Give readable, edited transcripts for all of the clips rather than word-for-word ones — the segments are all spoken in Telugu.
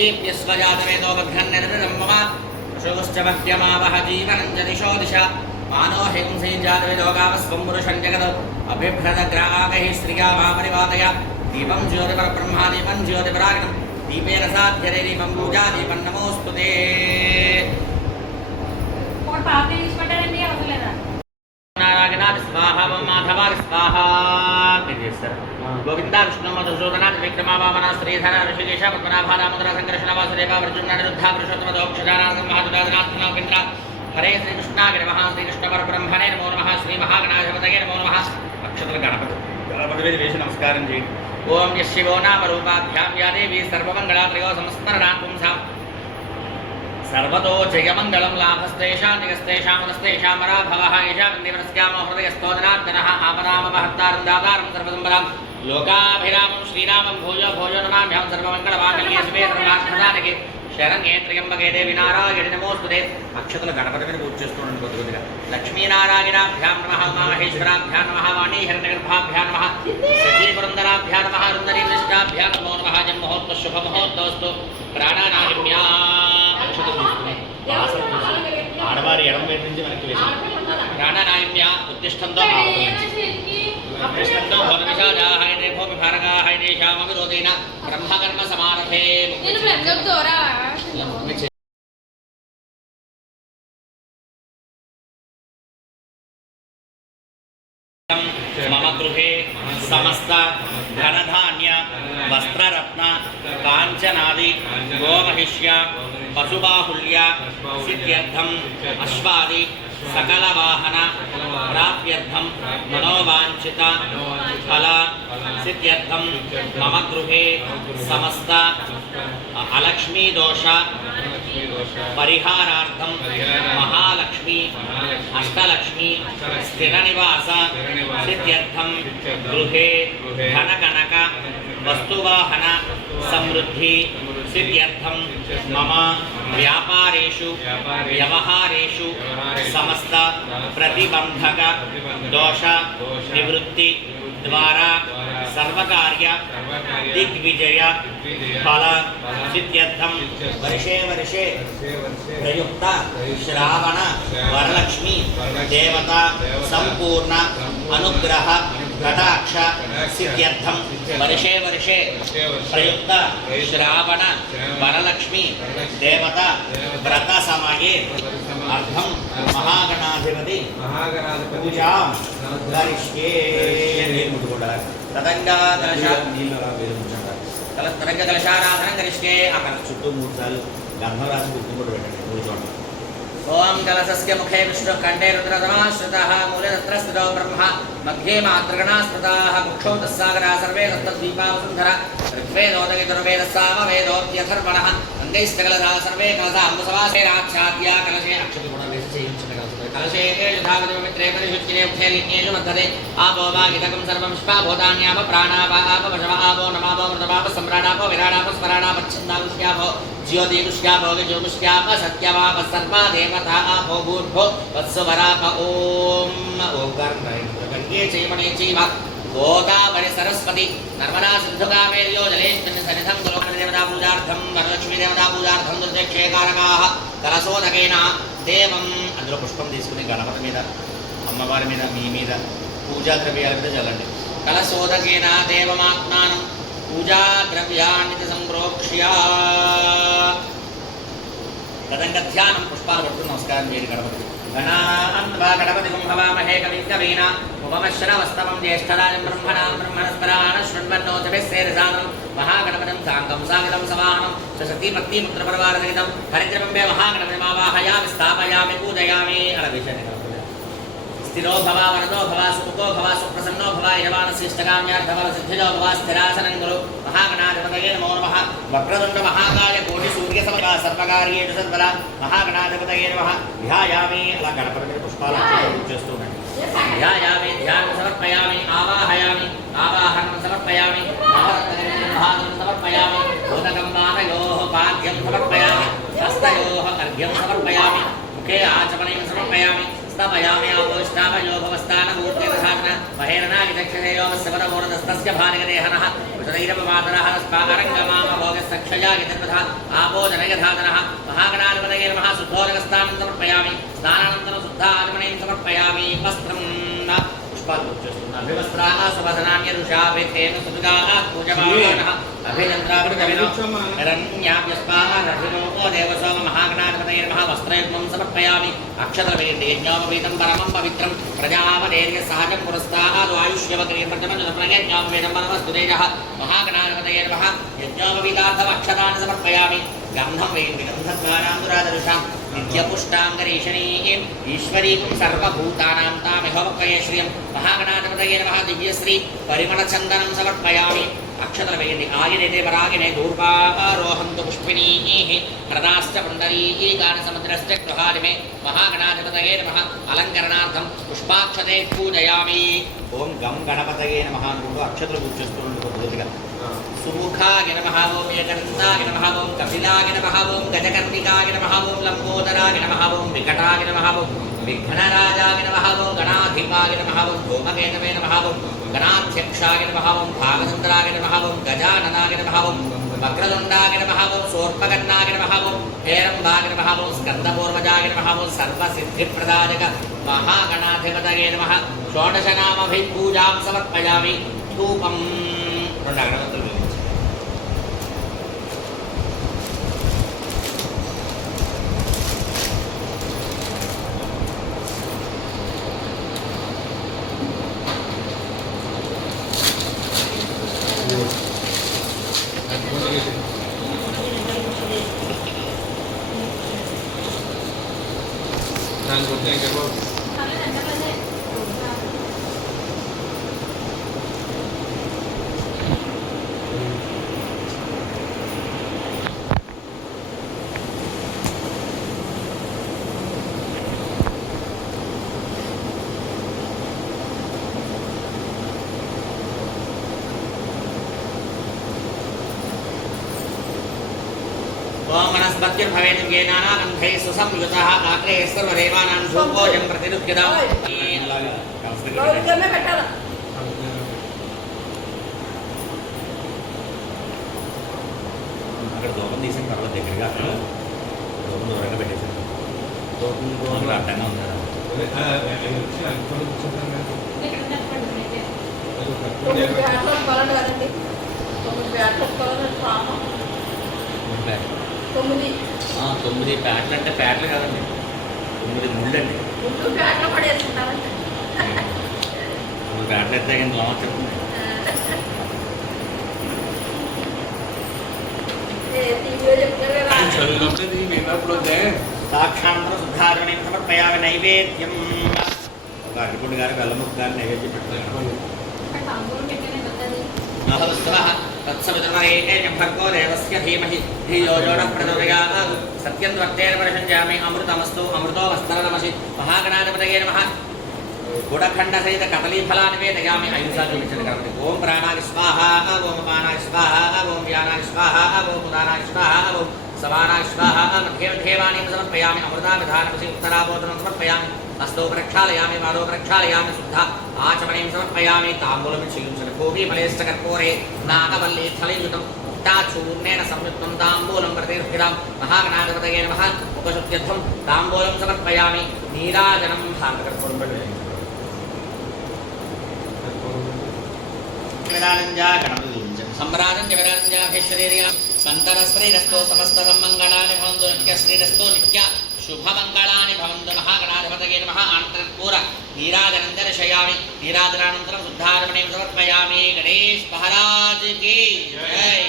दीप्यस्वजातवेदो बभ्रन्निर्मृतं मम पशुश्च मह्यमावह जीवनं च दिशो दिशा मानो हिंसै जातवेदो कामस्वं पुरुषं जगदौ अभिभ्रतग्रागैः श्रिया मामरिवादय दीपं ज्योतिपरब्रह्मा दीपं ज्योतिपरागणं दीपेन साध्यते दीपं पूजा दीपं नमोऽस्तु ते नारायणाय स्वाहा माधवाय स्वाहा गोविंदा विष्णु मधुसूदना विक्रमा वामना श्रीधर ऋषिकेश पद्मनाभा दामोदर संकर्षण वासुदेव अर्जुन निरुद्धा पुरुषोत्तम दोक्षदानागम महादुदानाथन उपेन्द्र हरे श्री कृष्णाय नमः श्री कृष्ण परब्रह्मणे नमो नमः श्री महागणाधिपतये नमो नमः अक्षतल गणपति वेश नमस्कारं जी ओम यशिवो नाम रूपाभ्यां या देवी सर्वमंगलात्रयो संस्मरणात् पुंसां सर्वतो जयमंगलं लाभस्तेषां निगस्तेषां मनस्तेषां मराभवः येषां देवरस्यामो हृदयस्तोदनात्मनः आपदाम महत्तारं दातारं सर्वसंपदां लोकाभिरामं श्रीरामं भूयो भूयो नमाम्यहं सर्वमंगलमाङ्गल्ये शिवे सर्वार्थसाधके शरण्ये त्र्यंबके देवी नारायणि नमोस्तुते अक्षतल गणपतिని పూజ చేస్తున్నాను కొద్దిగా లక్ష్మీనారాయణాభ్యాం నమః ఉమామహేశ్వరాభ్యాం నమః వాణీహిరణ్యగర్భాభ్యాం నమః శచీపురందరాభ్యాం నమః రుందరీకృష్ణాభ్యాం నమో నమః జన్మహోత్త శుభమహోత్తస్తు ప్రాణానాహిమ్యా అక్షతలు తీసుకుని ఆడవారి ఎడమ వైపు నుంచి మనకి వేసి ప్రాణానాహిమ్యా ఉత్తిష్టంతో उत्तिष्ठन्तो भवनविशाजाः हयते भूमिभारगाः हयते श्यामविरोधेन ब्रह्मकर्म समारभे मम गृहे समस्त धनधान्य वस्त्ररत्न काञ्चनादि गोमहिष्य पशुबाहुल्य सिद्ध्यर्थम् अश्वादि सकलवाहन प्राप्त्यर्थं मनोवाञ्छित फल सिद्ध्यर्थं मम गृहे समस्त अलक्ष्मी दोष परिहारार्थं महालक्ष्मी अष्टलक्ष्मी स्थिरनिवास सिद्ध्यर्थं गृहे धनकनक वस्तुवाहन समृद्धि सिद्ध्यर्थं मम व्यापारेषु व्यवहारेषु समस्त प्रतिबंधक दोष निवृत्ति द्वारा सर्वकार्य दिग्विजय फल सिद्ध्यर्थं वर्षे वर्षे प्रयुक्त श्रावण वरलक्ष्मी देवता संपूर्ण अनुग्रह कटाक्ष सिद्ध्यर्थं वर्षे वर्षे प्रयुक्त श्रावण वरलक्ष्मी देवता व्रत समये अर्धं महागणाधिपति पूजा करिष्ये तदंग कलशाराधनं करिष्ये अక్కడ చుట్టూ 3 సార్లు గర్భరాశి గుర్తుపడి పెట్టండి 3 చోట్ల ओम कलशस्य मुखे विष्णु कंठे रुद्रतमाश्रितः मूले तत्र स्थितो ब्रह्म मध्ये मातृगणास्मृताः कुक्षौ तस्सागरा सर्वे तत्तद्दीपावसुन्धरा ऋग्वेदोदगितुर्वेदस्सामवेदोऽप्यथर्वणः अङ्गैस्तकलशा सर्वे कलशा अम्बुसवासेनाच्छाद्या कलशे कलशे यथावतिमित्रे परिशुचिने उक्थेलिन्येषु मध्यते आपो वागितकं सर्वं पुष्पाभूतान्याप प्राणाप आप वशव आपो नमापो मृतपाप सम्राडापो विराडाप स्मराडापच्छन्दापुष्यापो ज्योतिपुष्यापो विजोपुष्याप सत्यवाप सर्वा देवता आपो भूर्भो वत्सवराप ॐ गङ्गे चैमणे चैव गोदावरि सरस्वती नर्मदा सिन्धुकामेर्यो जलेऽस्मिन् सन्निधं गोलोकदेवता पूजार्थं वरलक्ष्मी देवता पूजार्थं दुर्दक्षेकारकाः कलशोदकेन देवं అందులో పుష్పం తీసుకుని గణపతి మీద అమ్మవారి మీద మీ మీద పూజా ద్రవ్యాల మీద చల్లండి కలశోదకేన దేవమాత్మానం పూజా ద్రవ్యాన్ని సంప్రోక్ష్య తదంగధ్యానం పుష్పాలు పట్టుకుని నమస్కారం చేయండి గణపతి గణాన్వా గణపతి హవామహే కవిం కవీనా ఉపమశ్రవస్తమం జ్యేష్ఠరాజం బ్రహ్మణాం బ్రహ్మణస్పరాణ శృణ్వన్నోతిభిస్సేరసానం महागणपतिं साङ्गं सागरं समानं सशक्तिपत्नीपुत्रपरिवारसहितं हरिद्रम्बे महागणपतिमावाहयामि स्थापयामि पूजयामि स्थिरो भव वरदो भव सुमुखो भव सुप्रसन्नो भव यजमानस्येष्टकाम्यार्थफल सिद्धिजो भव स्थिरासनं कुरु महागणाधिपतये नमो नमः वक्रतुण्ड महाकाय कोटिसूर्यसमः सर्वकार्येषु सर्वदा महागणाधिपतये नमः ध्यायामि अला गणपतिनि पुष्पालंकारं చేస్తూ ఉండండి ध्यायामि ध्यानं समर्पयामि आवाहयामि आवाहनं समर्पयामि महारत्नं समर्पयामि उदकं पादयोः पाद्यं समर्पयामि हस्तयोः अर्घ्यं समर्पयामि मुखे आचमनीं समर्पयामि स्तपयामि आपोष्टामयो भवस्तानमूर्तिर्धारण महेरणागिदक्षसेयोमस्य परमोरदस्तस्य भार्गदेहनः कुशदैरपवादनः स्पाकारङ्गमामभोगसक्षया यतर्वथा आपोजनयधातनः महागणाधिपतये नमः शुद्धोदकस्नानं समर्पयामि स्नानानन्तरं शुद्धाचमनीं समर्पयामि वस्त्रं पुष्पाभिवस्त्राः सुवसनान्यरुषाभिथेन सुभगाः पूजमानः अभिनन्द्राभिरन्याभ्यस्पारभिनोको देवसोम महागणाधिपतये नमः वस्त्रयुग्मं समर्पयामि अक्षतवेदेज्ञापवेदं परमं पवित्रं प्रजापतेर्य सहजं पुरस्ताद् आयुष्यवक्रीर्पञ्चमञ्जनप्रज्ञापवेदं परमस्तु तेजः महागणाधिपतये नमः यज्ञोपवीतार्थमक्षतान् समर्पयामि गन्धं वेदिगन्धद्वारान्दुरादरुषां नित्यपुष्टाङ्गरीषणीं ईश्वरीं सर्वभूतानां तामिहवक्कये श्रियं महागणाधिपतये नमः दिव्यश्री परिमलचन्दनं समर्पयामि अक्षतवेदि आगिने देवरागिने दूर्वारोहन्तु पुष्पिणीः प्रदाश्च पुण्डरीकानि समुद्रश्च गृहाणि महागणाधिपतये नमः अलङ्करणार्थं पुष्पाक्षते पूजयामि ओं गं गणपतये नमः अक्षतలు పూజిస్తూ सुमुखाय नमः ओं एकनन्दाय नमः ओं कपिलाय नमः ओं गजकर्णिकाय नमः ओं लम्बोदराय नमः ओं विकटाय नमः ओं विघ्नराजाय नमः ओं गणाधिपाय नमः ओं धूमकेतवे नमः ओं गणाध्यक्षाय नमः ओं भागचन्द्राय नमः ओं गजाननाय नमः ओं वक्रतुण्डाय नमः ओं शूर्पकर्णाय नमः ओं हेरम्बाय नमः ओं स्कन्दपूर्वजाय नमः ओं सर्वसिद्धिप्रदायक महागणाधिपतये नमः षोडशनामभिः पूजां समर्पयामि धूपं वनस्पतिर्भवेत् येनानागन्धैः सुसंयुतः आग्रे सर्वदेवानां धूपोऽयं प्रतिरुह्यताम् అక్కడ దూరం తీసిన తర్వాత దగ్గరగా దూరంగా పెట్టేసాను దూరంగా అడ్డంగా ఉంది తొమ్మిది ప్యాట్లు అంటే ప్యాట్లు కాదండి 9 ముళ్ళు అండి 9 ప్యాట్లు ఎత్తే కానీ లోన్ చెప్పండి సాక్షాంతర శుద్ధారణి సమర్పయామి నైవేద్యం ఒక అరటిపండు గారి బెల్లముక్క గారి నైవేద్యం పెట్టుకోవాలి तत्सवितुर्वरेण्यं भर्गो देवस्य धीमहि धियो यो नः प्रचोदयात् सत्यं वर्तेन परिषञ्जामि अमृतमस्तु अमृतो वस्त्रनमसि महागणाधिपतये नमः गुडखण्डसहित कदलीफलानि वेदयामि अहिंसा जोमिच्छति ओं प्राणाय स्वाहा ओं अपानाय स्वाहा ओं व्यानाय स्वाहा ओं उदानाय स्वाहा ओं समानाय स्वाहा मध्ये मध्ये वाणीं समर्पयामि अमृताविधानमसि उत्तराबोधनं समर्पयामि हस्तो प्रक्षालयामि पादो प्रक्षालयामि शुद्धा आचमनीं समर्पयामि ताम्बूलं चीयुञ्चन गोपीफलेश्च कर्पूरे नागवल्ली फलयुतं चूर्णेन संयुक्तं ताम्बूलं प्रतिर्भिदां महागणाधिपतये नमः उपशुद्ध्यर्थं ताम्बूलं समर्पयामि नीराजनं भागकर्पूरं सम्राजं जगदानन्दयाभीश्वरीर्या सन्तरश्रीरस्तो समस्तसम्मङ्गलानि भवन्तु नित्यश्रीरस्तो नित्य शुभमङ्गलानि भवन्तु महागणाधिपतये नमः आनन्तरपूर नीराजनं दर्शयामि नीराजनानन्तरं शुद्धाचमनीं समर्पयामि गणेश महाराज की जय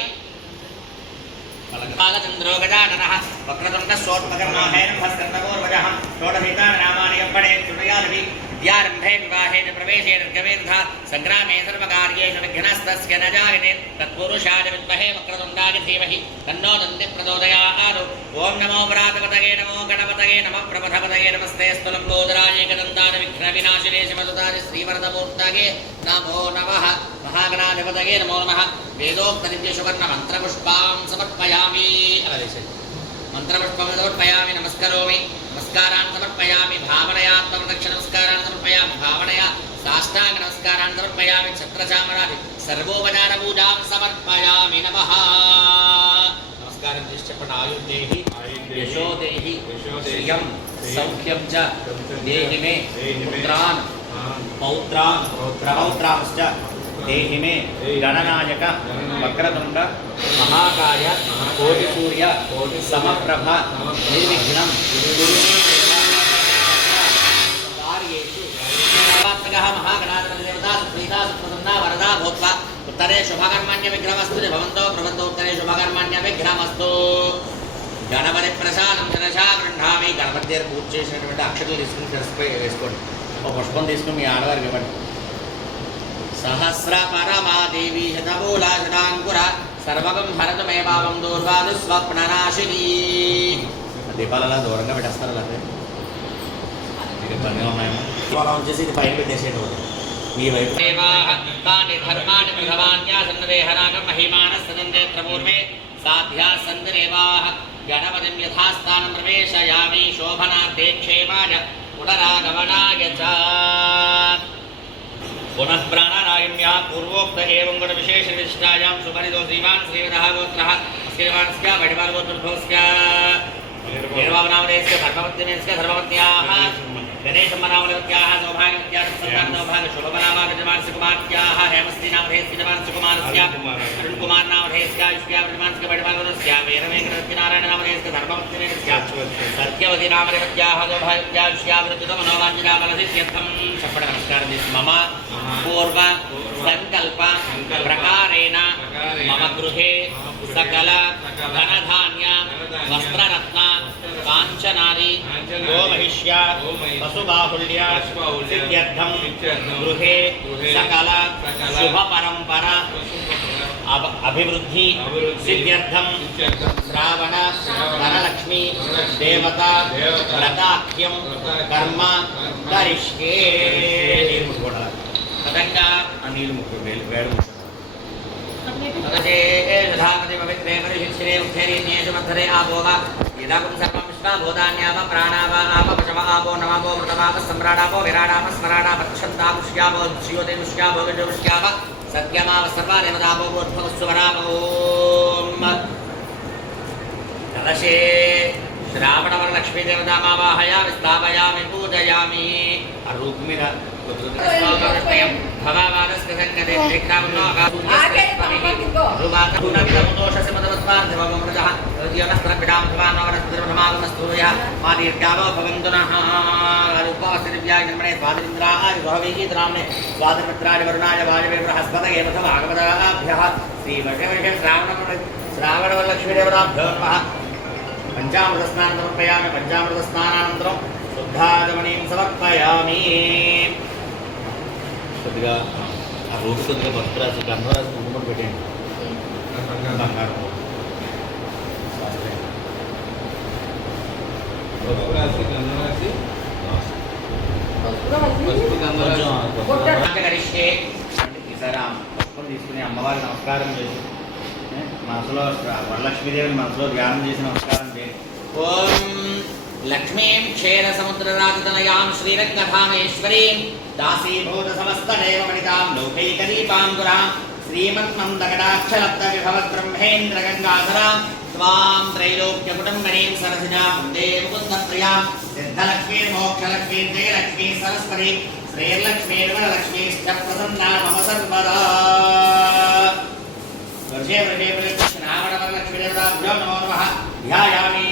बालचन्द्रो गजाननः वक्रतुण्डः षोडशैतानि अब्बणे चुडयादपि विद्यारम्भे विवाहे प्रवेशे निर्गमेधा संग्रामे सर्वकार्येषु विघ्नस्तस्य न जायते तत्पुरुषाय विद्महे वक्रतुण्डाय धीमहि तन्नो दन्ति प्रचोदयात् ओं नमो व्रातपतये नमो गणपतये नमः प्रमथपतये नमस्ते स्तुलम्बोदराय एकदन्ताय विघ्नविनाशिने शिवसुताय श्रीवरदमूर्तये नमो नमः महागणाधिपतये नमो नमः वेदोक्तदिव्यसुवर्णमन्त्रपुष्पां समर्पयामि मंत्रपुष्पं समर्पयामि नमस्करोमि नमस्कारान् समर्पयामि भावनयात्मप्रदक्षिण नमस्कारान् समर्पयामि भावनया साष्टांग नमस्कारान् समर्पयामि छत्रचामरादि सर्वोपचार पूजां समर्पयामि नमः नमस्कारं చేసి చెప్పండి ఆయుర్దేహి యశోదేహి శ్రియం సౌఖ్యం చ దేహి మే పుత్రాన్ పౌత్రాన్ ప్రపౌత్రాంశ్చ దేహి మే గణనాయక వక్రతుండ మహాకాయ కోటి సూర్య సమప్రభ నిర్విఘ్నం కార్యేషు महागणाधिपति देवता सुप्रीता सुप्रसन्ना वरदा भूत्वा उत्तरे शुभकर्मण्य विग्रहमस्तु भवन्तो प्रभवन्तो उत्तरे शुभकर्मण्य विग्रहमस्तु गणपति प्रसादं शिरसा गृह्णामि गणपति దగ్గర పూజ చేసినటువంటి అక్షతలు తీసుకుని శిరస్సుపై వేసుకోండి ఒక పుష్పం తీసుకుని మీ ఆడవారికి ఇవ్వండి సహస్ర పరమాదేవి శతమూలా శతాంకుర సర్వగం భరత మే భావం దూర్వాదు స్వప్ననాశిని దీపాలలో దూరంగా పెట్టేస్తారు అలాగే ఇబ్బందిగా ఉన్నాయేమో వచ్చేసి ఇది పైన పెట్టేసేటు మీ వైపు తాని ధర్మాన్ని భగవాన్యాసన్నదేహనాగం మహిమానస్తదందేత్రపూర్వే సాధ్యా సందేవాః గణపతిం యథాస్థానం ప్రవేశయామి శోభనార్థే క్షేమాయ పునరాగమనాయ చ पुनः प्राणानायम्या पूर्वोक्त एवं गुण विशेष विशिष्टायां सुपरिदो श्रीमान् श्रीवरः गोत्रः श्रीमानस्य वैदिवालगोत्रभवस्य निर्वावनामदेस्य धर्मपत्नीस्य धर्मपत्न्याः गणेशमनामदेवत्याः सौभाग्यवत्याः सौभाग्य शुभमनामदेवस्य कुमार्त्याः हेमस्त्रीनामदेवस्य जमानस्य कुमारस्य अरुणकुमारनामदेवस्य युष्या विद्यमानस्य वैदिवालगोत्रस्य वीरवेंकटनारायणनामदेवस्य धर्मपत्नीस्य सत्यवतीनामदेवत्याः सौभाग्यवत्याः युष्या विद्यमानस्य చెప్పడం నమస్కారం చేసి మమ పూర్వ సంకల్ప ప్రకారేణ మమ గృహే సకల ధనధాన్య వస్త్రరత్న కాంచనాది గోమహిష్య పశుబాహుల్య సిద్ధ్యర్థం గృహే సకల శుభ పరంపర అభివృద్ధి సిద్ధ్యర్థం శ్రావణ ధనలక్ష్మి దేవత వ్రతాఖ్యం కర్మ కరిష్కే నీరు ముట్టుకోవడం పదంగా ఆ నీళ్ళు ముక్కు వేడు मुक्रे आभोग इदं सर्वं विश्वाभूतान्याव प्राणाव आप पशव आपो नमावो मृतमाव सम्राडावो विराडाव स्मराडाव क्षन्तापुष्यावो ज्योति मुष्यावो विजोष्याव सत्यमाव सर्वा देवतावो बोद्धवस्वरावो कलशे श्रावणवरलक्ष्मी देवतामावाहयामि स्थापयामि पूजयामि अरूपमिर भवावादस्य संगते विक्रामनो आगारुवातुनविदमुदोषसिमदवत्पार्थिवमृतः योनस्त्रपिडां भवानवरस्त्रभमागमस्तूयः मादीर्घावो भवन्तुनः रूपवस्त्रदिव्याय निर्मणे स्वादिन्द्राय भववीहित्राम्ने स्वादिमित्राय वरुणाय वायवे बृहस्पतये प्रथमागमदाभ्यः श्रीवर्षवर्षे श्रावणवरलक्ष्मीदेवताभ्यो नमः पंचामृतस्नानं समर्पयामि पंचामृतस्नानानन्तरं शुद्धागमनीं समर्पयामि కొద్దిగా ఆ రోడ్డు కొద్దిగా భక్తి రాసి గంధం రాసి కుంకుమ పెట్టండి బంగారం గరిష్టే ఈసారి పుష్పం తీసుకుని అమ్మవారికి నమస్కారం చేసి మనసులో వరలక్ష్మీదేవిని మనసులో ధ్యానం చేసి నమస్కారం చేయండి. ఓం లక్ష్మీం క్షేర సముద్రరాజతనయాం శ్రీరంగధామేశ్వరీం దాసీభూత సమస్తదేవమణితాం లోకైకదీపాంకురాం శ్రీమన్మందకటాక్షలబ్ధ విభవత్ బ్రహ్మేంద్ర గంగాధరాం త్వాం త్రైలోక్యకుటుంబినీం సరసిజాం వందే ముకుందప్రియాం సిద్ధలక్ష్మీర్ మోక్షలక్ష్మీర్ జయలక్ష్మీర్ సరస్వతీ శ్రీర్లక్ష్మీర్వరలక్ష్మీశ్చ ప్రసన్నా మమ సర్వదా. वर्षे वर्षे श्रावणवरलक्ष्मीदेवताभ्यो नमो नमः. ध्यायामि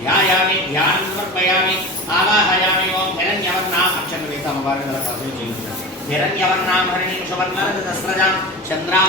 ध्यायामि ध्यानं समर्पयामि आवाहयामि ओं हिरण्यवर्णां अक्षरवेदामवारकलकासु जीवितं हिरण्यवर्णां हरिणीं सुवर्णरजतस्रजां चन्द्रां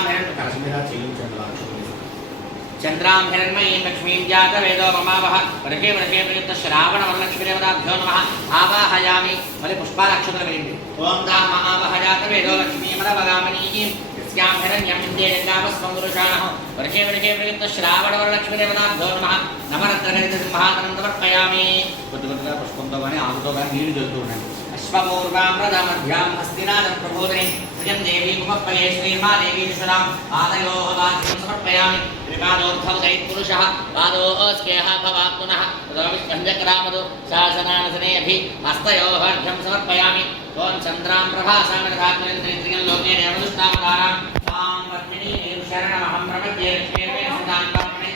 चन्द्रां हिरण्मयीं लक्ष्मीं जातवेदो ममावह. वर्षे वर्षे प्रयुक्त श्रावणवरलक्ष्मीदेवताभ्यो नमः. आवाहयामि मले पुष्पालक्षत्रवेदि ओं दाम आवाहयातवेदो लक्ष्मीमरवगामनीं स्यां हिरण्यं विद्येयकावस्वंगुरुषाणः. वर्षे वर्षे प्रयुक्त श्रावणवरलक्ष्मीदेवताभ्यो नमः. नवरत्नगणितसिंहासनं समर्पयामि. కొద్దిగా పుష్పంతో కానీ ఆకుతో కానీ నీళ్లు చల్లుతూ ఉండండి. అశ్వపూర్వాం ప్రథమధ్యాం హస్తినాదం ప్రబోధిని శ్రియం దేవీ ఉపప్పయే శ్రీర్మాదేవీ విశ్వరాం పాదయోః వాక్యం సమర్పయామి. త్రిపాదోర్ధవసైత్పురుషः పాదోస్కేహ భవాప్తునः తదోవిష్కంజక్రామదు శాసనానసనేऽभि హస్తయోః అర్ఘ్యం సమర్పయామి. ఓం చంద్రాం ప్రభాసామధాత్మేంద్రియం లోకే దేవదుష్టామధారాం తాం పద్మినీ శరణమహం ప్రపద్యే లక్ష్మీ సుధాంతమణి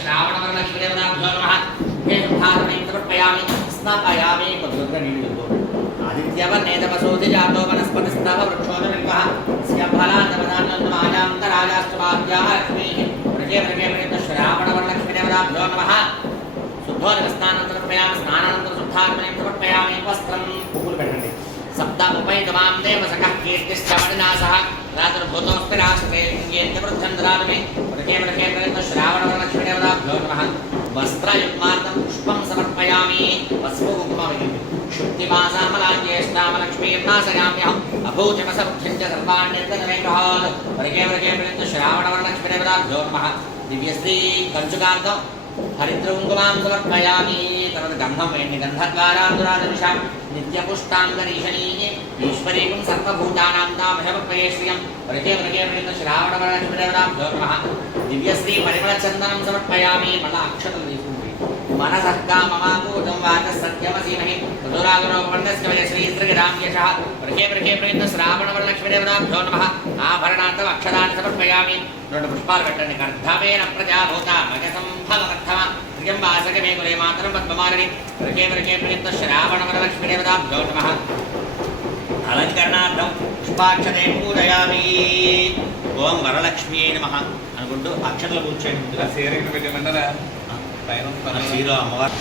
శ్రావణవరలక్ష్మీదేవతాభ్యో నమః హే సుధాత్మేం సమర్పయామి స్నాపయామి కొద్దిగా నీళ్ళు ఆదిత్యవర్ణేతపసోధి జాతో వనస్పతిస్తవ వృక్షోదమిల్వః స్య ఫలాదవదానందమాయాంతరాజాశ్చమాద్యాః లక్ష్మీః ప్రజే శ్రావణవరలక్ష్మీదేవతాభ్యో నమః శుద్ధోదకస్నానం సమర్పయామి స్నానానంతరం శుద్ధాత్మనేం సమర్పయామి వస్త్రం పువ్వులు పెట్టండి సప్తముపైతమాం దేవసఖః కీర్తిశ్చమణినాసః రాజర్భూతోస్తి రాష్ట్రేంద్రవృద్ధంధ్రాదమి ప్రజే శ్రావణవరలక్ష్మీదేవతాభ్యో నమః వస్త్రయుగ్మార్థం పుష్పం సమర్పయామి పసుపు కుంకుమ శుక్తిమాసామలాజ్యేష్టామలక్ష్మీర్నాశయామ్యహం అభూతిమసబుద్ధించ సర్వాణ్యర్థనరేకహాల్ ప్రజే శ్రావణవరలక్ష్మీదేవతాభ్యో నమః దివ్యశ్రీ కంచుకాంతం హరిద్రకుంకుమాం సమర్పయామి తర్వాత గంధం వేయండి గంధద్వారాంధురాదృశ నిత్యపుష్టాంగరీషణీ ఈశ్వరీకం సర్వభూతానాం తామహమర్పయే శ్రియం ప్రజే శ్రావణవరలక్ష్మీదేవతాభ్యో నమః దివ్యశ్రీ పరిమళ చందనం సమర్పయామి మళ్ళా అక్షతలు తీసుకుంటుంది మనసః కామమాకూటం వాచః సత్యమసీమహి మధురాగరోపణస్య వయశ్రీశ్రీరాం యశః ప్రజే శ్రావణవరలక్ష్మీదేవతాభ్యో నమః ఆభరణార్థం అక్షరాన్ని సమర్పయామి రెండు పుష్పాలు పెట్టండి కర్ధమేన ప్రజాభూత మగసంభవమర్థమ ప్రియం వాసకమే కులే మాతరం పద్మమాలిని ప్రజే శ్రావణవరలక్ష్మీదేవతాభ్యో నమః అలంకరణార్థం పుష్పాక్షతే పూజయామి ఓం వరలక్ష్మీ నమః అనుకుంటూ అక్షతలు పూజేయండి ముందుగా సీరెక్ట్ పెట్టమంటారా శ్రీలో అమ్మవారు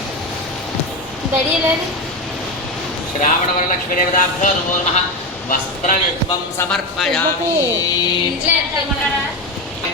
శ్రావణవరలక్ష్మీదేవతాభ్యో నమో నమః వస్త్రయుగ్మం సమర్పయామి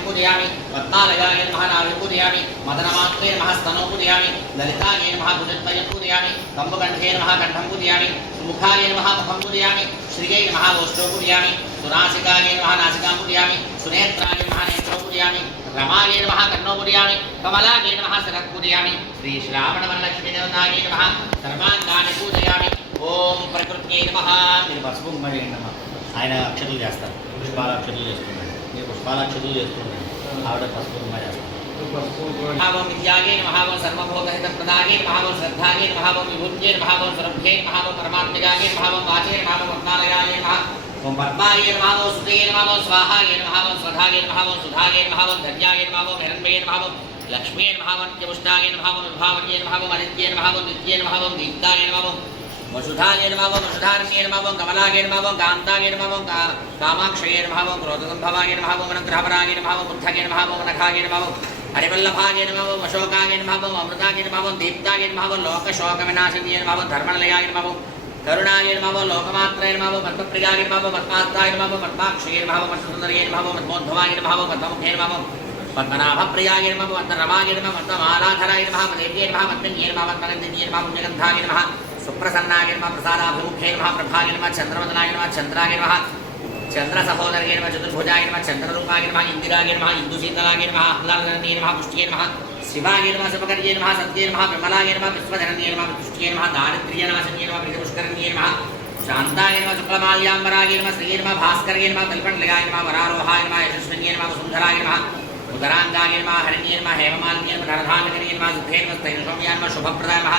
పూజయామి పద్మాలయాయ నమః నాభి పూజయామి మదనమాత్రే నమః స్తనో పూజయామి లలితాయ నమః భుజద్వయం పూజయామి కంబకంఠే నమః కంఠం పూజయామి ముఖాయ నమః ముఖం పూజయామి శ్రియై నమః ఓష్టో పూజయామి సునాసికాయ నమః నాసికాం పూజయామి సునేత్రాయ నమః నేత్రో పూజయామి రమాయ నమః కర్ణో పూజయామి కమలాయ నమః శరః పూజయామి శ్రీ శ్రావణవరలక్ష్మీదేవతాయ నమః సర్వాంగాని పూజయామి ఓం ప్రకృత్యై నమః మీరు పసుపు వేయండి అమ్మా ఆయన అక్షతలు చేస్తారు పుష్పాల అక్షతలు చేస్తున్నారు మీరు పుష్పాల అక్షతలు చేస్తున్నారు ఆవిడ పసుపు చేస్తారు మహావం విద్యాగే మహావం సర్వభోగహిత ప్రదాగే మహావం శ్రద్ధాగే మహావం విభూత్యే మహావం సరభ్యే మహావం పరమాత్మగాగే మహావం వాచే మహావం రత్నాలయాగే మహా ఓం పద్మాయ మహావం సుతే మహావం స్వాహాయ మహావం స్వధాగే మహావం సుధాగే మహావం ధన్యాగే మహావం హిరణ్మయే మహావం లక్ష్మీ మహావం నిత్యపుష్టాగే మహావం విభావన్యే మహావం అనిత్యే మహావం నిత్యే మహావం దీప్తాగే మహావం వసుధాగే మహావం వసుధారణ్యే మహావం కమలాగే మహావం కాంతాగే మహావం కామాక్షయే మహావం క్రోధసంభవాగే మహావం అనుగ్రహపరాగే మహావం బుద్ధగే మహావం నఖాగే మహావం హరివల్లభాగే మహావం అశోకాగే మహావం అమృతాగే మహావం దీప్తాగే మహావం లోకశోక వినాశిన్యే మహావం ధర్మనిలయాగే మహావం కరుణాయ నమః లోకమాత్రాయ నమః పద్మప్రియాయ నమః పద్మాస్తాయ నమః పద్మాక్షయ నమః పద్మసుందరయ నమః పద్మోద్భవాయ నమః పద్మముఖే నమః పద్మనాభప్రియాయ నమః పద్మరమాయ నమః పద్మమాలాధరాయ నమః పదేవ్యే నమః పద్మన్యే నమః పద్మగంధిన్యే నమః పుణ్యగంధాయ నమః సుప్రసన్నాయ నమః ప్రసాదాభిముఖే నమః ప్రభాయ నమః చంద్రవదనాయ నమః చంద్రాయ నమః చంద్రసహోదరగే నమః చతుర్భుజాయ నమః చంద్రరూపాయ నమః ఇందిరాయ నమః ఇందుశీతలాయ నమః ఆహ్లాదనీయ నమః పుష్టియే నమః శివాయ నమః శుభకర్యే నమః సత్యే నమః విమలాయ నమః విశ్వధరణ్యే నమః పుష్టియే నమః దారిద్ర్యే నమః సంయే నమః ప్రీతిపుష్కరణ్యే నమః శాంతాయ నమః శుక్లమాల్యాంబరాయ నమః శ్రీయే నమః భాస్కర్యే నమః కల్పండలయాయ నమః వరారోహాయ నమః యశస్విన్యే నమః సుందరాయ నమః ఉదరాంగాయ నమః హరిణ్యే నమః హేమమాలిన్యే నమః ధనధాన్యకర్యే నమః సుఖే నమః స్థైర్యసౌమ్యాయ నమః శుభప్రదాయ నమః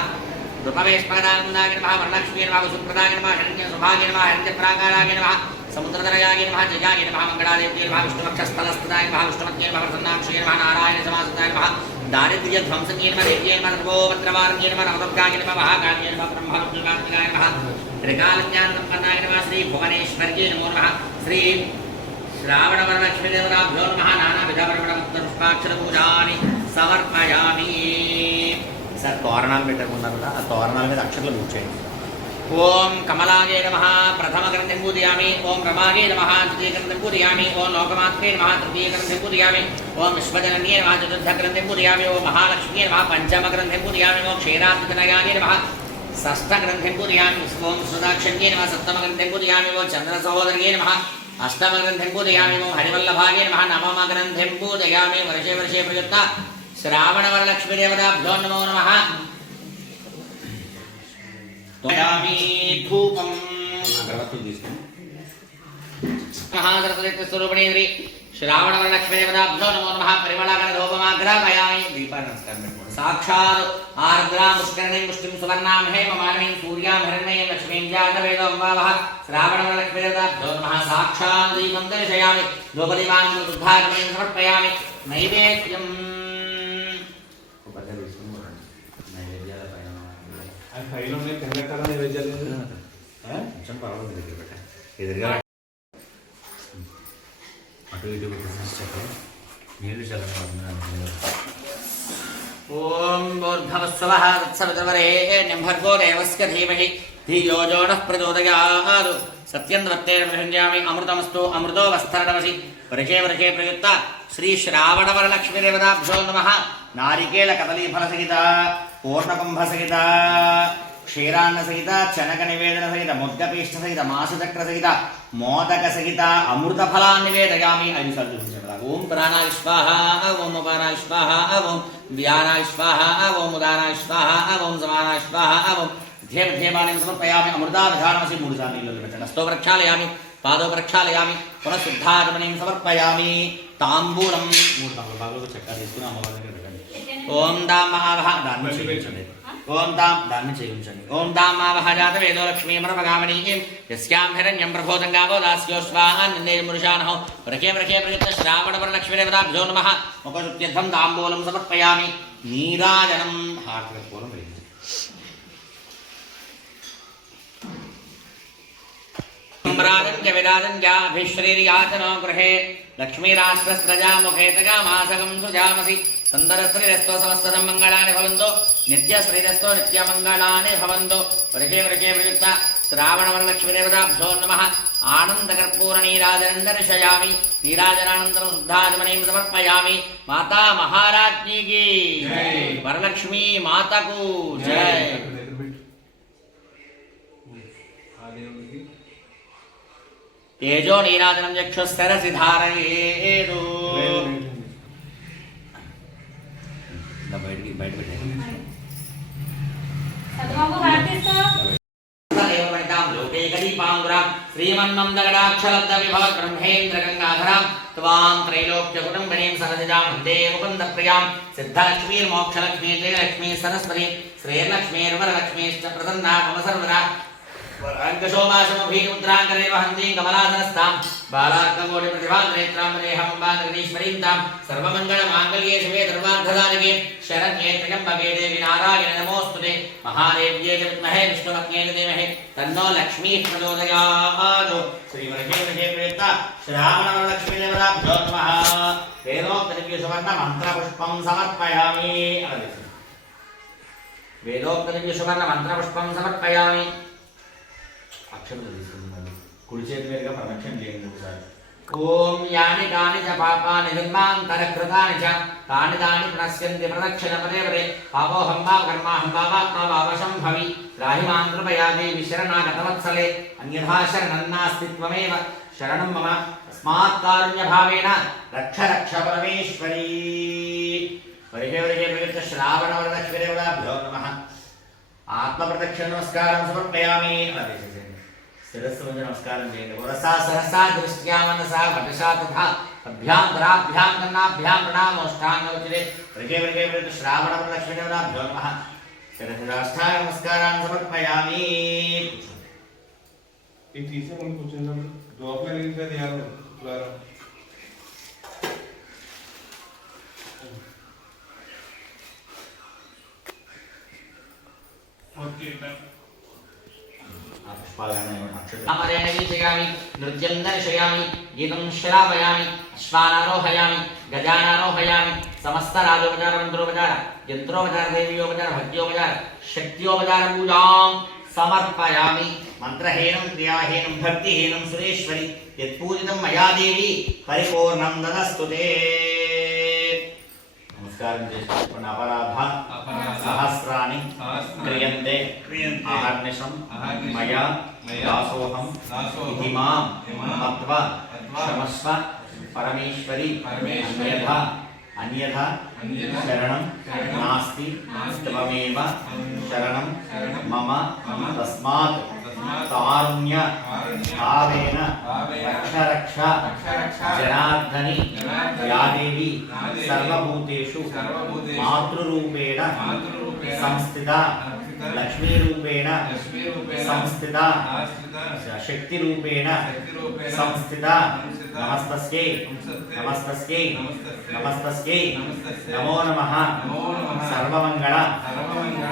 రూపవేష్పదానందాయ నమః వరలక్ష్మీయే నమః సుప్రదాయ నమః హిరణ్య సుభాగే నమః హిరణ్యప్రాకారాయ నమః సముద్రధరయాయ నమః జయాయ నమః మంగళాదేవ్యే నమః విష్ణువక్షస్థలస్థితాయ నమః విష్ణుమత్యే నమః ప్రసన్నాక్షయే నమః నారాయణ సమాసితాయ నమః దారిద్ర్య ధ్వంసకే నమః దేవ్యే నమః సర్వోపద్రవారణ్యే నమః నవదుర్గాయ నమః మహాకాళ్యే నమః బ్రహ్మవిష్ణుమాత్మకాయ నమః త్రికాలజ్ఞానసంపన్నాయ నమః శ్రీ భువనేశ్వర్యే నమో నమః శ్రీ శ్రావణవరలక్ష్మీదేవతాభ్యో నమః నానావిధవర్ణపుష్పాక్షరపూజాని సమర్పయామి. సార్ తోరణాలు పెట్టుకున్నారు కదా, ఆ తోరణాల మీద అక్షరాలు కూర్చోండి. ఓం కమలాగే నమః ప్రథమ గ్రంథం పూజయామి. ఓం రమాగే నమః ద్వితీయ గ్రంథం పూజయామి. ఓం లోకమాత్రే నమః తృతీయ గ్రంథం పూజయామి. ఓం విశ్వజనన్యే నమః చతుర్థ గ్రంథం పూజయామి. ఓం మహాలక్ష్మ్యే నమః పంచమ గ్రంథం పూజయామి. ఓం క్షీరాబ్ధితనయాగే నమః షష్ఠ గ్రంథం పూజయామి. ఓం సుదాక్షణ్యే నమః సప్తమ గ్రంథం పూజయామి. ఓం చంద్ర సహోదర్యే నమః అష్టమ గ్రంథం పూజయామి. ఓం హరివల్లభాగే నమః నవమ గ్రంథం పూజయామి. వర్షే వర్షే ప్రయుక్త శ్రావణవరలక్ష్మీదేవతాభ్యో నమో నమః. ధూపం అగరబత్తులు తీసుకుని మహాసరస్వతి స్వరూపిణీ श्रावणवरलक्ष्मीदेवताभ्यो नमो नमः परिमलाकरधूपमाग्रापयामि दीपानमस्कारं साक्षात् आर्द्रां पुष्करणीं पुष्टिं सुवर्णां हेममालिनीं सूर्यां हिरण्मयीं लक्ष्मीं जातवेदो अम्बावः श्रावणवरलक्ष्मीदेवताभ्यो नमः साक्षात् दीपं दर्शयामि धूपदीपान् दुग्धागमनं समर्पयामि नैवेद्यं ओम भूर्भुवस्सुवः तत्सवितुर्वरेण्यं भर्गो देवस्य धीमहि धियो यो नः प्रचोदयात् सत्यं वर्तेन प्रसञ्जामि अमृतमस्तु अमृतो वस्तरनमसि वर्षे वर्षे प्रयुक्त श्री श्रावणवरलक्ष्मीदेवताभ्यो नमः नारिकेल कदलीफलसहिता पूर्णकुम्भसहिता क्षीरान्न सहित चनक निवेदन सहित मुद्गपीष्ठ सहित मासुचक्र सहित मोदक सहित अमृत फला निवेदयामि ओम प्राणाय स्वाहा ओम अपानाय स्वाहा ओम व्यानाय स्वाहा ओम उदानाय स्वाहा ओम समानाय स्वाहा ओम ध्येयपानीं समर्पयामि अमृतावधानमसि मूर्धानि स्तो प्रक्षालयामि पादो प्रक्षालयामि पुनः शुद्धाचमनीं समर्पयामि ताम्बूलं मूर्धां चक्कर తీసుకుని అమ్మవారి దగ్గర పెట్టండి ఓం దాం మహావహ దాన్ని చేయించండి ओम दाम दान चेयुंचनि ओम दाम मावहजात वेदो लक्ष्मी मरपगामणि यस्यां हिरण्यं प्रभोदंगावो दास्योस्वाहान् निन्नेमुरुषानहो व्रके व्रके प्रयुक्त श्रावणवरलक्ष्मीदेवताभ्यो नमः मुखशुद्ध्यर्थं ताम्बूलं समर्पयामि नीराजनं हार्दिकपूर्वं वेदितम् राजन् च विराजन् च अभिश्रीर्याचनो गृहे लक्ष्मीराष्ट्रस्त्रजामुखे तगामासकं सुजामसि सुन्दरश्रीरस्तो समस्तसन्मङ्गलानि भवन्तु नित्यश्रीरस्तो नित्यमङ्गलानि भवन्तु वर्षे वर्षे प्रयुक्त श्रावणवरलक्ष्मीदेवताभ्यो नमः आनन्दकर्पूरनीराजनं दर्शयामि नीराजनानन्तरं शुद्धाचमनीं समर्पयामि माता महाराज्ञी की वरलक्ष्मी माता को जय तेजो नीराजनं चक्षुस्तरसि धारयेतु श्रीमन्मन्दगडाक्षलब्धविभवद्ब्रह्मेन्द्र त्वां त्रैलोक्यकुटुम्बिनीं सहजिजां वन्दे मुकुन्दप्रियां सिद्धलक्ष्मीर्मोक्षलक्ष्मी जयलक्ष्मी सरस्वती श्रीर्लक्ष्मीर्वरलक्ष्मीश्च प्रसन्ना मम सर्वदा अंकशोभाशमभीमुद्रांकरे वहन्तीं कमलासनस्तां बालार्ककोटिप्रतिभानेत्रां सर्वमङ्गलमाङ्गल्ये शिवे सर्वार्थसाधिके शरण्ये त्र्यम्बके देवी नारायण नमोऽस्तुते महादेव्ये च विद्महे विष्णुपत्न्यै च धीमहि तन्नो लक्ष्मीः प्रचोदयात् श्रीवर्षे वर्षे प्रेत्त श्रावणवरलक्ष्मीदेवताभ्यो नमः वेदोक्तदिव्यसुवर्णमन्त्रपुष्पं समर्पयामि वेदोक्तदिव्यसुवर्णमन्त्रपुष्पं समर्पयामि अक्षरं తీసుకుందాం కుడి చేతి మీదుగా ప్రదక్షిణ చేయండి ఒకసారి ఓం యాని కాని చ పాపాని జన్మాంతరకృతాని చ తాని తాని ప్రణశ్యంతి ప్రదక్షిణ పదే పదే పాపోహం వా కర్మాహం వా పాప్మా వావశం భవి రాహి మాం కృపయా దేవి శరణాగతవత్సలే అన్యథా శరణన్నాస్తి త్వమేవ శరణం మమ తస్మాత్ కారుణ్యభావేన రక్ష రక్ష పరమేశ్వరీ वर्षे वर्षे प्रयुक्त श्रावणवरलक्ष्मीदेवताभ्यो नमः आत्मप्रदक्षिण नमस्कारं समर्पयामि शिरस्సు नमस्कारं చేయండి వరసా సహసా దృష్ట్యా మనసా వటసా తథా అభ్యాం దరాభ్యాం కన్నాభ్యాం ప్రణామోష్టాంగోచరే वर्षे वर्षे प्रयुक्त श्रावणवरलक्ष्मीदेवताभ्यो नमः शिरसाష్టాంగ नमस्कारान् समर्पयामि ये तीसरे मन కూర్చున్నాం దోపల లింక్ ధ్యానం ద్వారా ओके अमरेण वीक्षयामि नृत्यं दर्शयामि गीतं श्रावयामि अश्वानारोहयामि गजानारोहयामि समस्तराजोपचार मन्त्रोपचार यन्त्रोपचार देवीयोपचार भक्त्योपचार शक्त्योपचार पूजां समर्पयामि मन्त्रहीनं क्रियाहीनं भक्तिहीनं सुरेश्वरि यत्पूजितं मया देवी परिपूर्णं ददस्तु ते नमस्कार अपराध सहस्राणि क्रियन्ते अहर्निशं मया दासोऽहं इति मां मत्वा क्षमस्व परमेश्वरी अन्यथा शरणं नास्ति त्वमेव शरणं मम तस्मात् కారుణ్య భావేన రక్ష రక్ష జనార్దని యాదేవి సర్వభూతేషు మాతృరూపేణ సంస్థిత లక్ష్మీరూపేణ సంస్థిత శక్తిరూపేణ సంస్థిత నమస్తస్యై నమస్తస్యై నమస్తస్యై నమో నమః సర్వమంగళ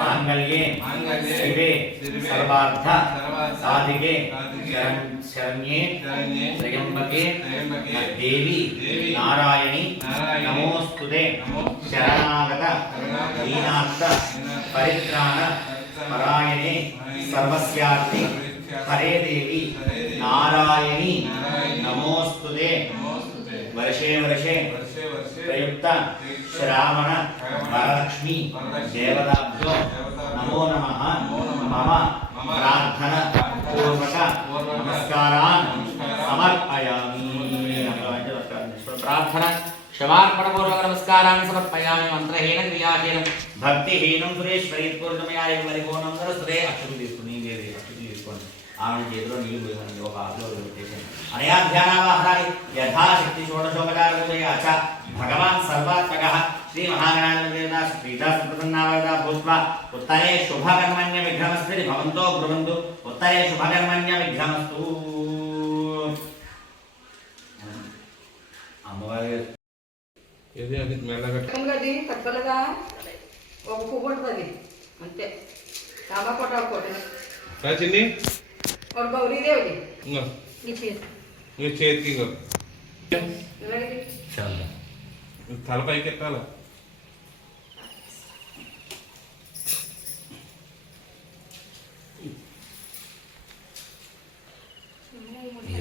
మాంగళ్యే శివే సర్వార్థ సాధికే శరణ్యే త్రయంబకే దేవి నారాయణి నమోస్తుతే శరణాగత దీనార్థ పరిత్రాణ పరాయణే సర్వస్యార్థి హరే దేవి నారాయణి నమోస్తుతే వర్షే వర్షే ప్రయుక్త శ్రావణ వరలక్ష్మి దేవతాభ్యో నమో నమః మమ ప్రార్థన పూర్వక నమస్కారాన్ సమర్పయామి. ప్రార్థన క్షమార్పణపూర్వక నమస్కారాన్ని సమర్పయామి. మంత్రహీన క్రియాహీనం భక్తిహీనం సురేశ్వరి పూర్ణమయాయ పరిపూర్ణం సరస్వతే. అక్షులు తీసుకుని అక్షులు తీసుకోండి. ఆమె చేతిలో నీళ్లు పోయి ఒక ఆకులో పెట్టేసాను. అనయా ధ్యానావాహనాన్ని యథాశక్తి షోడశోపచారూపయాచ భగవాన్ సర్వాత్మకః శ్రీ మహాగణాధిపతిర్దేవతా శ్రీధా సుప్రసన్నావరదా భూత్వా ఉత్తరే శుభకర్మణ్య విఘ్నమస్తు భవంతో బ్రువంతు. ఉత్తరే శుభకర్మణ్య విఘ్నమస్తు. అమ్మవారి ఏది అది మెల్లగా అది తప్పలుగా ఒక పువ్వు ఉంటుంది అంతే. తామా కొట్ట ఒకటి చిన్ని ఒక గౌరీదేవి ఇంకో నీ చేతి నీ చేతికి ఇంకో ఇలాగే చాలా తల పైకి ఎత్తాల.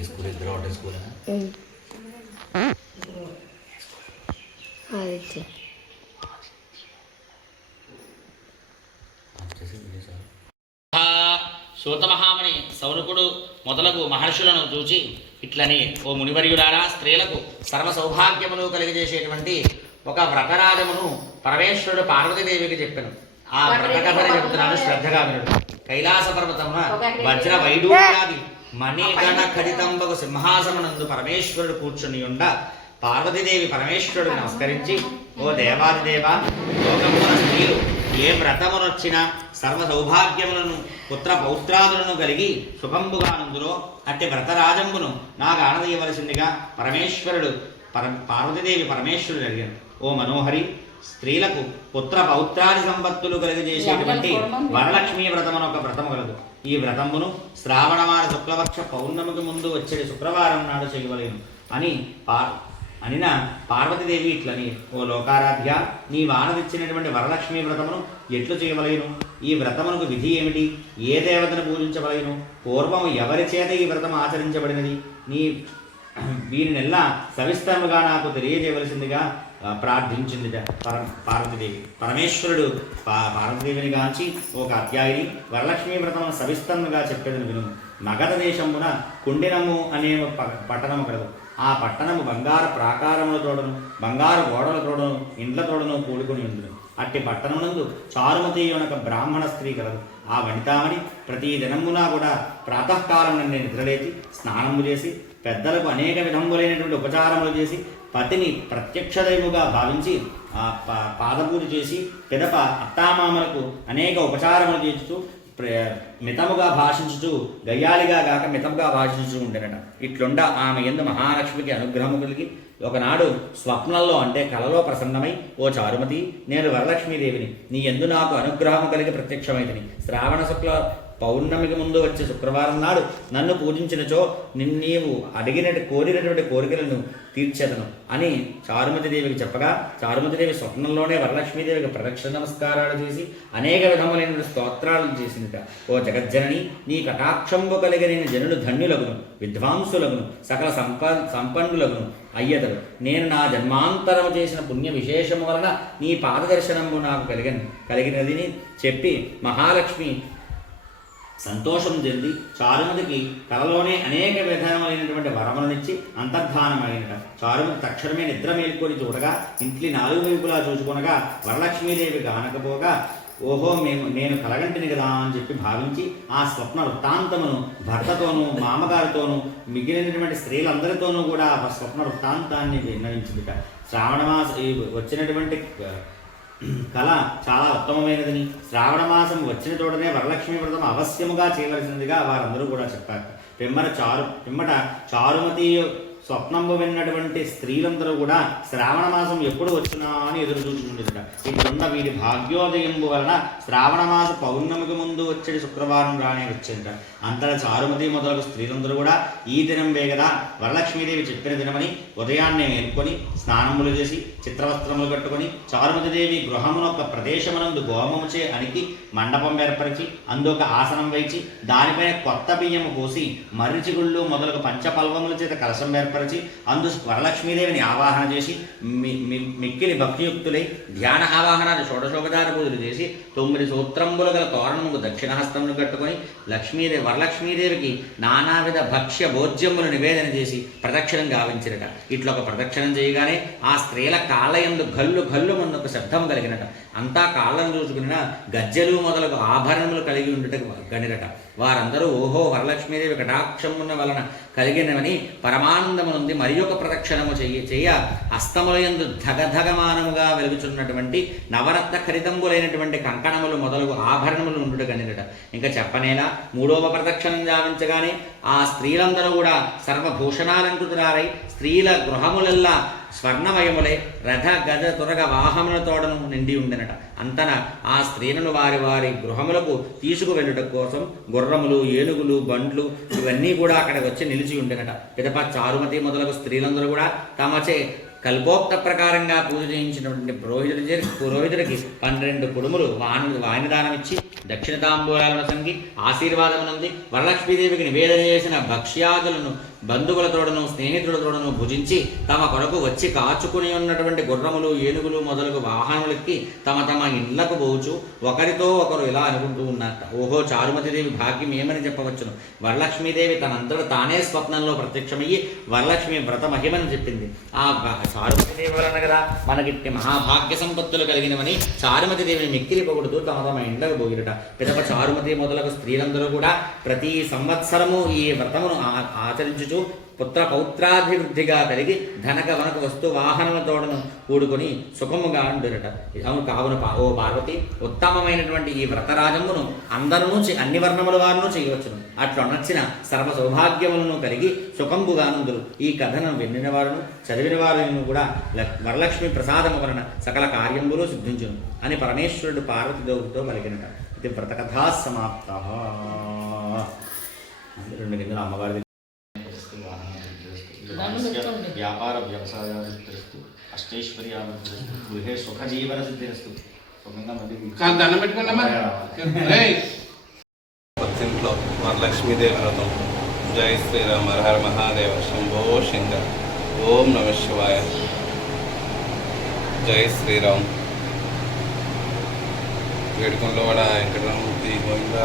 స్కూల్ ఇద్దరు ఒకటే స్కూల్ సూతమహాముని సౌనకుడు మొదలగు మహర్షులను చూచి ఇట్లని, ఓ మునివర్యులారా, స్త్రీలకు సర్వ సౌభాగ్యములు కలిగజేసేటువంటి ఒక వ్రతరాజమును పరమేశ్వరుడు పార్వతీదేవికి చెప్పాను. ఆ వ్రతకథని చెప్తున్నాను, శ్రద్ధగా వినడు. కైలాస పర్వతమున వజ్ర వైడూర్యాది మణిగణ ఖడితంబకు సింహాసననందు పరమేశ్వరుడు కూర్చుని ఉండ పార్వతీదేవి పరమేశ్వరుడికి నమస్కరించి, ఓ దేవాదిదేవ, లోకమున స్త్రీలు ఏ వ్రతమునొచ్చినా సర్వ సౌభాగ్యములను పుత్ర పౌత్రాదులను కలిగి సుఖంబుగానందులో అట్టి వ్రతరాజంబును నాకు ఆనదీయవలసిందిగా పార్వతీదేవి పరమేశ్వరుడు అడిగాను. ఓ మనోహరి, స్త్రీలకు పుత్ర పౌత్రాది సంపత్తులు కలిగజేసేటువంటి వరలక్ష్మీ వ్రతమును ఒక వ్రతము కలదు. ఈ వ్రతమును శ్రావణమాన శుక్లపక్ష పౌర్ణమికి ముందు వచ్చే శుక్రవారం నాడు చేయవలేను అనిన పార్వతీదేవి ఇట్లని, ఓ లోకారాధ్య, నీ వానదిచ్చినటువంటి వరలక్ష్మీ వ్రతమును ఎట్లు చేయవలేను? ఈ వ్రతమునకు విధి ఏమిటి? ఏ దేవతను పూజించవలేను? పూర్వము ఎవరి చేత ఈ వ్రతం ఆచరించబడినది? వీరినెల్లా సవిస్తరముగా నాకు తెలియజేయవలసిందిగా ప్రార్థించింది పార్వతీదేవి. పరమేశ్వరుడు పార్వతీదేవిని గాంచి, ఓ కాత్యాయిని, వరలక్ష్మీ వ్రతమును సవిస్తరముగా చెప్పేదని విను. మగధ దేశమున కుండినము అనే పట్టణము కలదు. ఆ పట్టణము బంగారు ప్రాకారములతోడను బంగారు గోడలతోడను ఇండ్లతోడను కూడుకుని ఉండును. అట్టి పట్టణమునందు చారుమతి యొక్క బ్రాహ్మణ స్త్రీ కలదు. ఆ వనితామణి ప్రతి దినమునా కూడా ప్రాతకాలం నుండి నిద్రలేచి స్నానము చేసి పెద్దలకు అనేక విధములైనటువంటి ఉపచారములు చేసి పతిని ప్రత్యక్ష దైవముగా భావించి ఆ పాదపూజ చేసి పిదప అత్తామామలకు అనేక ఉపచారములు చేస్తూ మితముగా భాషించుతూ గయ్యాలిగా గాక మితముగా భాషించుతూ ఉండేనట. ఇట్లుండ ఆమె యందు మహాలక్ష్మికి అనుగ్రహము కలిగి ఒకనాడు స్వప్నంలో అంటే కలలో ప్రసన్నమై, ఓ చారుమతి, నేను వరలక్ష్మీదేవిని, నీ యందు నాకు అనుగ్రహము కలిగి ప్రత్యక్షమైతిని. శ్రావణ శుక్ల పౌర్ణమికి ముందు వచ్చే శుక్రవారం నాడు నన్ను పూజించినచో నీవు కోరినటువంటి కోరికలను తీర్చేదను అని చారుమతిదేవికి చెప్పగా, చారుమతిదేవి స్వప్నంలోనే వరలక్ష్మీదేవికి ప్రదక్షిణ నమస్కారాలు చేసి అనేక విధములైన స్తోత్రాలను చేసిందిట. ఓ జగజ్జనని, నీ కటాక్షంబు కలిగిన జనులు ధన్యులగును, విద్వాంసులగును, సకల సంపన్నులగును అయ్యతడు. నేను నా జన్మాంతరము చేసిన పుణ్య విశేషము వలన నీ పాదదర్శనము నాకు కలిగినదిని చెప్పి మహాలక్ష్మి సంతోషం చెంది చారుమతికి కలలోనే అనేక విధమైనటువంటి వరములనిచ్చి అంతర్ధానమైనట. చారుమతి తక్షణమే నిద్ర మేల్కొని చూడగా ఇంట్లో నాలుగు వైపులా చూసుకొనగా వరలక్ష్మీదేవి కానకపోగా, ఓ ఓహో నేను కలగంటిని కదా అని చెప్పి భావించి ఆ స్వప్న వృత్తాంతమును భర్తతోనూ మామగారితోనూ మిగిలినటువంటి స్త్రీలందరితోనూ కూడా ఆ స్వప్న వృత్తాంతాన్ని విన్నవించుట. శ్రావణమాస వచ్చినటువంటి కళ చాలా ఉత్తమమైనదని, శ్రావణ మాసం వచ్చిన తోటనే వరలక్ష్మీ వ్రతం అవశ్యముగా చేయవలసినదిగా వారందరూ కూడా చెప్పారు. పిమ్మట చారుమతి స్వప్నంబు విన్నటువంటి స్త్రీలందరూ కూడా శ్రావణ మాసం ఎప్పుడు వచ్చినా అని ఎదురు చూసుకుంటుందట. ఇట్లున్న వీరి భాగ్యోదయంబు వలన శ్రావణ మాస పౌర్ణమికి ముందు వచ్చేది శుక్రవారం రానే వచ్చిందట. అంతటా చారుమతి మొదలగు స్త్రీలందరూ కూడా ఈ దినం వేగదా వరలక్ష్మీదేవి చెప్పిన దినమని ఉదయాన్నే మేల్కొని స్నానములు చేసి చిత్రవస్త్రములు కట్టుకొని చారుమతిదేవి గృహమునొక ప్రదేశమునందు గోమముచే అనికి మండపం ఏర్పరిచి అందుక ఆసనం వైచి దానిపైన కొత్త బియ్యము పోసి మర్రిచిగుళ్ళు మొదలగు పంచపల్వముల చేత కలశం ఏర్పరిచి అందు వరలక్ష్మీదేవిని ఆవాహన చేసి మిక్కిలి భక్తియుక్తులై ధ్యాన ఆవాహనాన్ని షోడశోపచార పూజలు చేసి 9 సూత్రంబులు గల తోరణముకు దక్షిణహస్తమును కట్టుకొని వరలక్ష్మీదేవికి నానావిధ భక్ష్య భోజ్యములు నివేదన చేసి ప్రదక్షిణం గావించినట. ఇట్లొక ప్రదక్షిణం చేయగానే ఆ స్త్రీల కాళ్ళయందు గల్లు గల్లు మొన్నొక శబ్దం కలిగినట. అంతా కాళ్ళను చూసుకున్న గజ్జెలు మొదలగు ఆభరణములు కలిగి ఉండుటకు గనిరట. వారందరూ ఓహో వరలక్ష్మీదేవి కటాక్షమున్న వలన కలిగినవని పరమానందమునుంది మరి ఒక ప్రదక్షిణము చేయ హస్తములయందు ధగధగమానముగా వెలుగుచున్నటువంటి నవరత్న ఖరితంబులైనటువంటి కంకణములు మొదలగు ఆభరణములు ఉండుట గనిరట. ఇంకా చెప్పనేలా 3వ ప్రదక్షిణం గావించగానే ఆ స్త్రీలందరూ కూడా సర్వభూషణాలంకృతురారై స్త్రీల గృహములల్లా స్వర్ణమయములై రథ గజ తురగ వాహనతోడను నిండి ఉండెనట. అంతన ఆ స్త్రీలను వారి వారి గృహములకు తీసుకువెళ్ళుట కోసం గుర్రములు, ఏనుగులు, బండ్లు ఇవన్నీ కూడా అక్కడికి వచ్చి నిలిచి ఉండెనట. పిదప చారుమతి మొదలగు స్త్రీలందరూ కూడా తమచే కల్పోక్త ప్రకారంగా పూజ చేయించినటువంటి పురోహితుడికి 12 కుడుములు వాయినదానమిచ్చి దక్షిణ తాంబూలాలను సంగి ఆశీర్వాదమునంది వరలక్ష్మీదేవికి నివేదన చేసిన భక్ష్యాదులను బంధువులతోడను స్నేహితులతోడను భుజించి తమ కొరకు వచ్చి కాచుకుని ఉన్నటువంటి గుర్రములు, ఏనుగులు మొదలగు వాహనములెక్కి తమ తమ ఇళ్లకు పోవచ్చు ఒకరితో ఒకరు ఇలా అనుకుంటూ ఉన్నారట. ఓహో చారుమతిదేవి భాగ్యం ఏమని చెప్పవచ్చును. వరలక్ష్మీదేవి తనంతట తానే స్వప్నంలో ప్రత్యక్షమయ్యి వరలక్ష్మి వ్రత మహిమని చెప్పింది. ఆ చారుమతిదేవి వలన కదా మనకిట్టి మహాభాగ్య సంపత్తులు కలిగినవని చారుమతిదేవిని మిక్కిలి పొగుడుతూ తమ తమ ఇండ్లకు పోగిరట. పిదప చారుమతి మొదలగు స్త్రీలందరూ కూడా ప్రతి సంవత్సరము ఈ వ్రతమును ఆచరించుచు పుత్ర పౌత్రాభివృద్ధిగా కలిగి ధనక వనక వస్తు వాహనముతోడను కూడుకొని సుఖముగా ఉండురట. అవును కావున ఓ పార్వతి ఉత్తమమైనటువంటి ఈ వ్రతరాజమును అందరూ అన్ని వర్ణముల వారును చేయవచ్చును. అట్లా నచ్చిన సర్వ సౌభాగ్యములను కలిగి సుఖంబుగా నుందురు. ఈ కథను వినిన వారును చదివిన వారిని కూడా వరలక్ష్మి ప్రసాదము వలన సకల కార్యములు సిద్ధించును అని పరమేశ్వరుడు పార్వతీదేవితో పలికినట. ఇది వ్రతకథా సమాప్త. 2 కిందల అమ్మవారి వ్యాపార వ్యవసాయాభివృద్ధిరస్తు అష్టైశ్వర్యాభివృద్ధిరస్తు గృహే సుఖజీవన సిద్ధిరస్తు. పత్తింట్లో వరలక్ష్మీదేవి వ్రతం. జై శ్రీరామ్. హర హర మహాదేవ. శంభో శంకర్. ఓం నమ శివాయ. జై శ్రీరామ్. వేడుకొండలవాడ వెంకటరమూర్తి గోవింద.